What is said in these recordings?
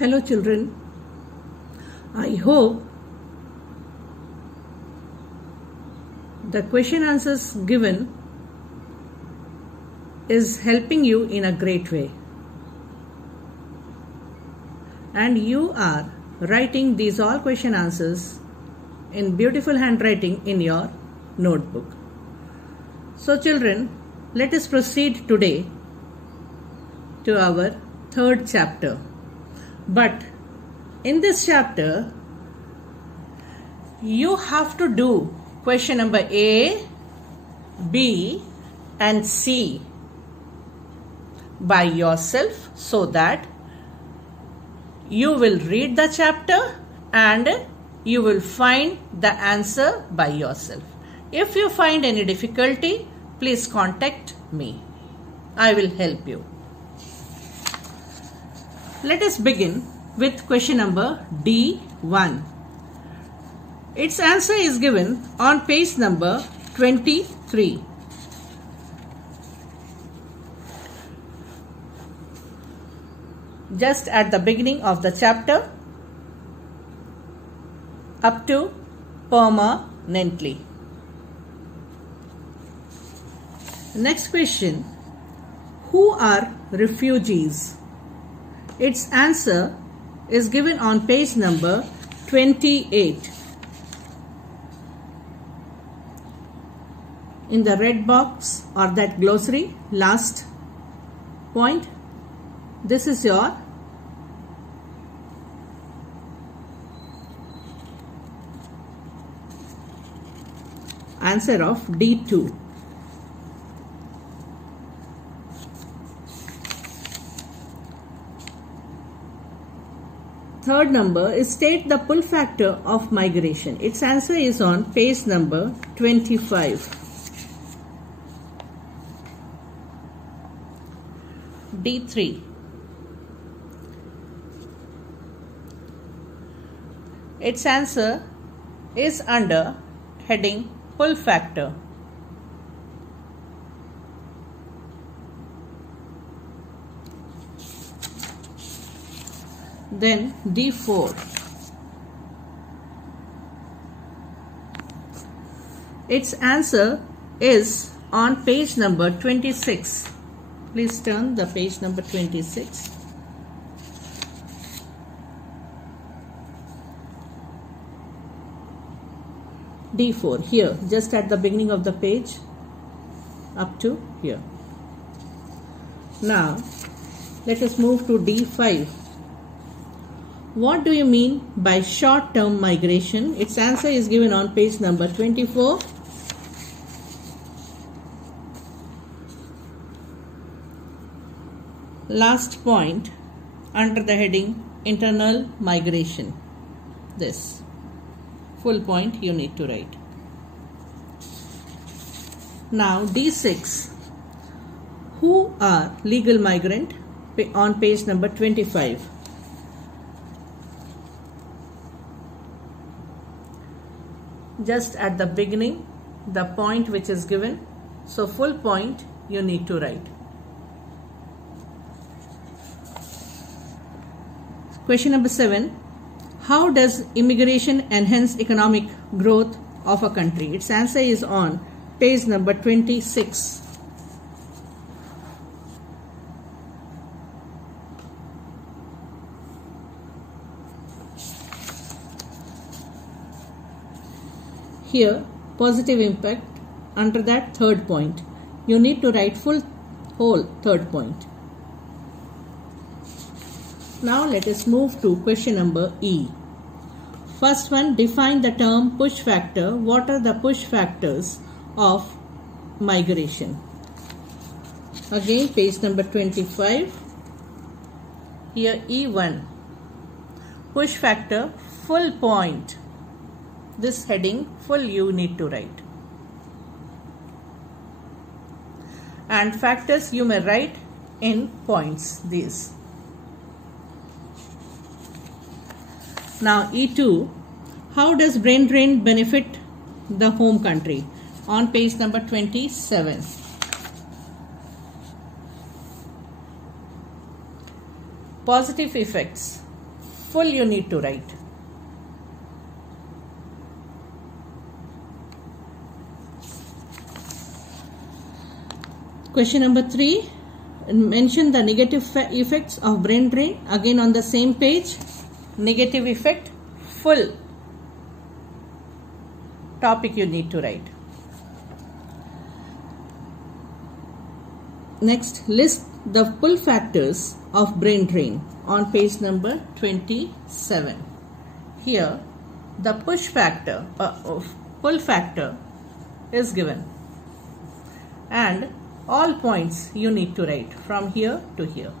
Hello children, I hope the question answers given is helping you in a great way and you are writing these all question answers in beautiful handwriting in your notebook. So children, let us proceed today to our third chapter. But in this chapter, you have to do question number A, B and C by yourself so that you will read the chapter and you will find the answer by yourself. If you find any difficulty, please contact me. I will help you. Let us begin with question number D1. Its answer is given on page number 23. Just at the beginning of the chapter up to permanently. Next question. Who are refugees? Its answer is given on page number 28. In the red box or that glossary, last point, this is your answer of D2. Third number is state the pull factor of migration. Its answer is on page number 25. D3. Its answer is under heading pull factor. Then D4. Its answer is on page number 26. Please turn the page number 26. D4 here, just at the beginning of the page up to here. Now let us move to D5. What do you mean by short-term migration? Its answer is given on page number 24. Last point under the heading internal migration. This full point you need to write. Now D6. Who are legal migrant? On page number 25. Just at the beginning, the point which is given. So full point you need to write. Question number 7. How does immigration enhance economic growth of a country? Its answer is on page number 26. Here, positive impact. Under that third point, you need to write whole third point. Now let us move to question number E. First one, define the term push factor. What are the push factors of migration? Again, page number 25. Here E1. Push factor, full point. This heading full you need to write. And factors you may write in points these. Now E2. How does brain drain benefit the home country? On page number 27. Positive effects. Full you need to write. Question number 3. Mention the negative effects of brain drain. Again on the same page. Negative effect, full topic you need to write. Next, list the pull factors of brain drain on page number 27. Here, the push factor of pull factor is given, and all points you need to write from here to here.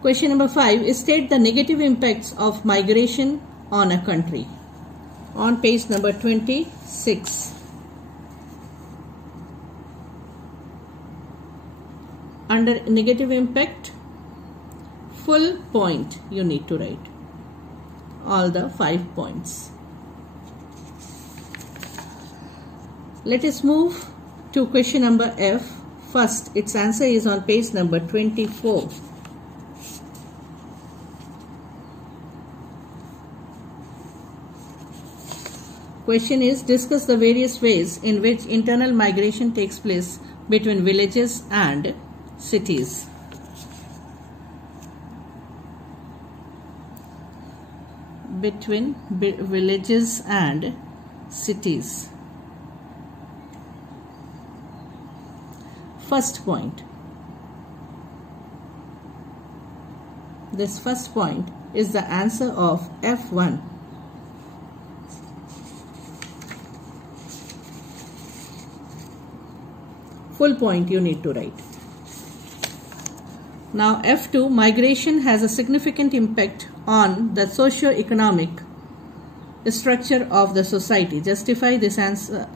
Question number 5 is state the negative impacts of migration on a country. On page number 26. Under negative impact, full point you need to write. All the 5 points. Let us move to question number F. First, its answer is on page number 24. Question is, discuss the various ways in which internal migration takes place between villages and cities. Between villages and cities. First point. This first point is the answer of F1. Full point you need to write. Now F2, migration has a significant impact on the socio-economic structure of the society. Justify this answer,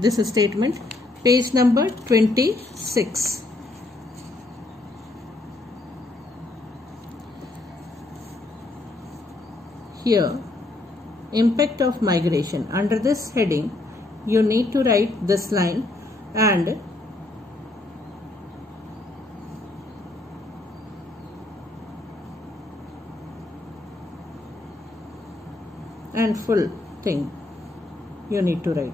this statement. Page number 26. Here, impact of migration. Under this heading, you need to write this line and full thing you need to write.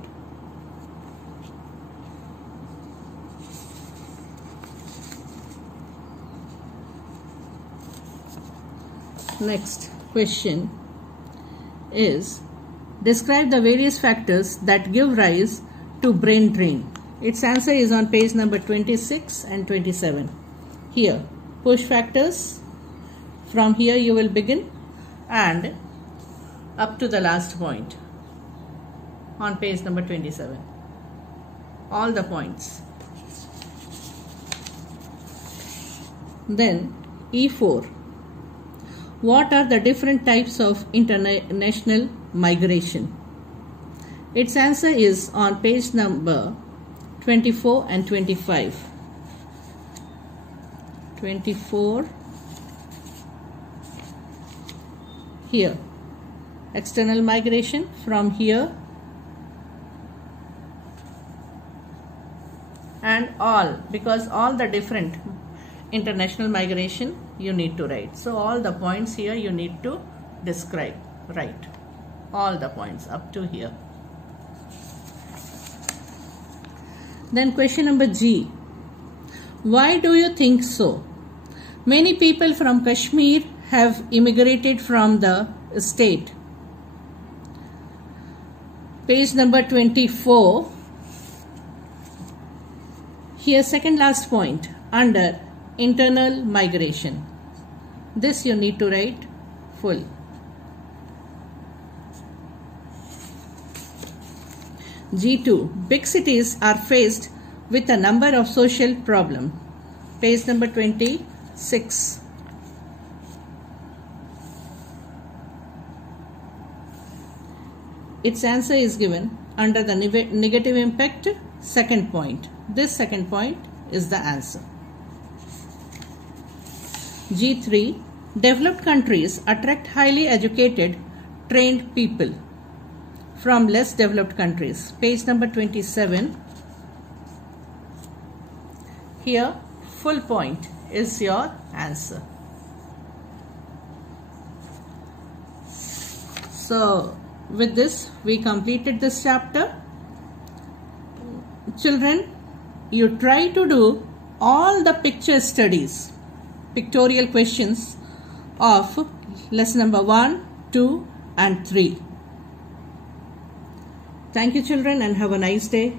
Next question is, describe the various factors that give rise to brain drain. Its answer is on page number 26 and 27. Here, push factors. From here you will begin and up to the last point on page number 27. All the points. Then E4. What are the different types of international migration? Its answer is on page number 24 and 25. 24 here. External migration from here and all, because all the different international migration you need to write. So all the points here you need to describe, write all the points up to here. Then question number G. Why do you think so? Many people from Kashmir have immigrated from the state. Page number 24. Here second last point under internal migration. This you need to write full. G2. Big cities are faced with a number of social problems. Page number 26. Its answer is given under the negative impact second point. This second point is the answer. G3. Developed countries attract highly educated, trained people from less developed countries. Page number 27. Here, full point is your answer. So with this we completed this chapter. Children, you try to do all the picture studies, pictorial questions of lesson number 1, 2 and 3. Thank you children and have a nice day.